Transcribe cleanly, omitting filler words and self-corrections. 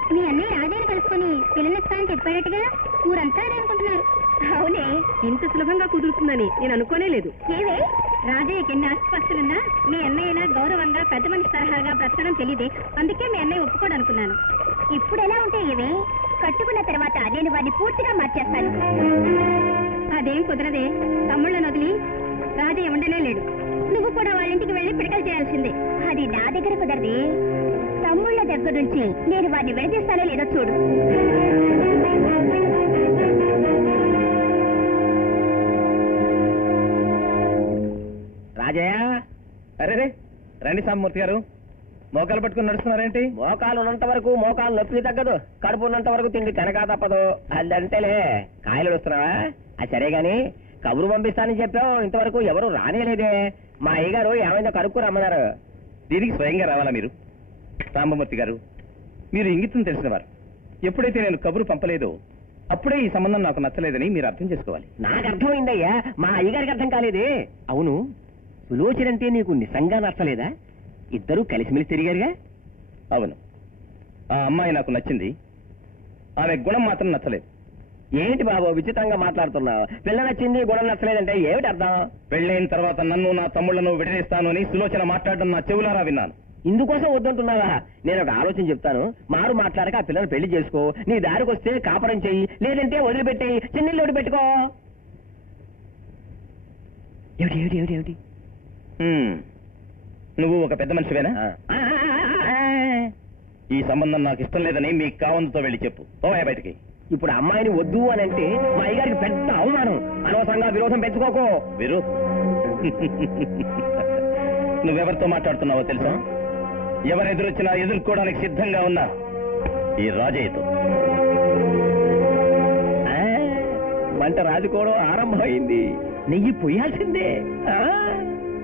మీ అన్నయ్య రాజయ్యని కలుసుకొని పిల్లనిస్తానని చెప్పాడటగా ఊరంతా అనుకుంటున్నారు. అవునే, ఇంత సులభంగా కుదురుతుందని నేను అనుకోనే లేదు. ఏవే, రాజయ్యకి ఎన్ని ఆస్తిపస్తులున్నా మీ అన్నయ్యలా గౌరవంగా పెద్ద మనిషి తరహాగా బ్రతకడం తెలియదే. అందుకే మీ అన్నయ్య ఒప్పుకోడు అనుకున్నాను. ఇప్పుడు ఎలా ఉంటే ఏవే, కట్టుకున్న తర్వాత నేను వాడిని పూర్తిగా మార్చేస్తాను. అదేం కుదరదే. తమ్ముళ్ళను వదిలి రాజయ్య ఉండనే లేడు. నువ్వు కూడా వాళ్ళ ఇంటికి వెళ్ళి పిడకలు చేయాల్సిందే. అది నా దగ్గర కుదరదే. తమ్ముళ్ళ దగ్గర నుంచి నేను వాడిని విడదీస్తానో లేదో చూడు. రాజయ్య, అరే రండి సామూర్తి గారు. మోకాలు పట్టుకుని నడుస్తున్నారేంటి? మోకాలు ఉన్నంత వరకు మోకాలు నొప్పి తగ్గదు, కడుపు ఉన్నంత వరకు తిండి తినక తప్పదు. అదంతేలే. కాయలు వస్తున్నావా? అది సరే గాని కబురు పంపిస్తానని చెప్పావు, ఇంతవరకు ఎవరు రానేలేదే. మా అయ్యగారు ఏమైందో కనుక్కు రమ్మన్నారు. దీనికి స్వయంగా రావాలా మీరు? రామమూర్తి గారు, మీరు ఇంగితం తెలిసినవారు. ఎప్పుడైతే నేను కబురు పంపలేదో అప్పుడే ఈ సంబంధం నాకు నచ్చలేదని మీరు అర్థం చేసుకోవాలి. నాకు అర్థమైందయ్యా, మా అయ్యగారికి అర్థం కాలేదే. అవును, సులోచనంటే నీకు నిజంగా నచ్చలేదా? ఇద్దరూ కలిసిమెలిసి తిరిగారుగా. అవును, ఆ అమ్మాయి నాకు నచ్చింది, ఆమె గుణం మాత్రం నచ్చలేదు. ఏంటి బాబు విచిత్రంగా మాట్లాడుతున్నావు? పిల్ల నచ్చింది, గుణం నచ్చలేదంటే ఏమిటి అర్థం? పెళ్ళైన తర్వాత నన్ను నా తమ్ముళ్లను విడదీస్తాను అని సులోచన మాట్లాడడం నా చెవులారా విన్నాను. ఇందుకోసం వద్దంటున్నావా? నేను ఒక ఆలోచన చెప్తాను. మారు మాట్లాడక ఆ పిల్లలు పెళ్లి చేసుకో. నీ దారికి వస్తే కాపురం చెయ్యి, లేదంటే వదిలిపెట్టేయి, చిన్నిల్లు పెట్టుకో. ఏమిటి ఏమిటి ఏమిటి ఏమిటి? నువ్వు ఒక పెద్ద మనిషివేనా? ఈ సంబంధం నాకు ఇష్టం లేదని మీ కావంతుతో వెళ్ళి చెప్పు. పోయా బయటికి. ఇప్పుడు అమ్మాయిని వద్దు అని అంటే మా అయ్యగారికి పెద్ద అవమానం. అనవసరంగా విరోధం పెంచుకోకు. నువ్వెవరితో మాట్లాడుతున్నావో తెలుసా? ఎవరెదురొచ్చినా ఎదుర్కోవడానికి సిద్ధంగా ఉన్నా ఈ రాజయ్యతో. వంట రాజుకోవడం ఆరంభమైంది. నెయ్యి పొయ్యాల్సిందే.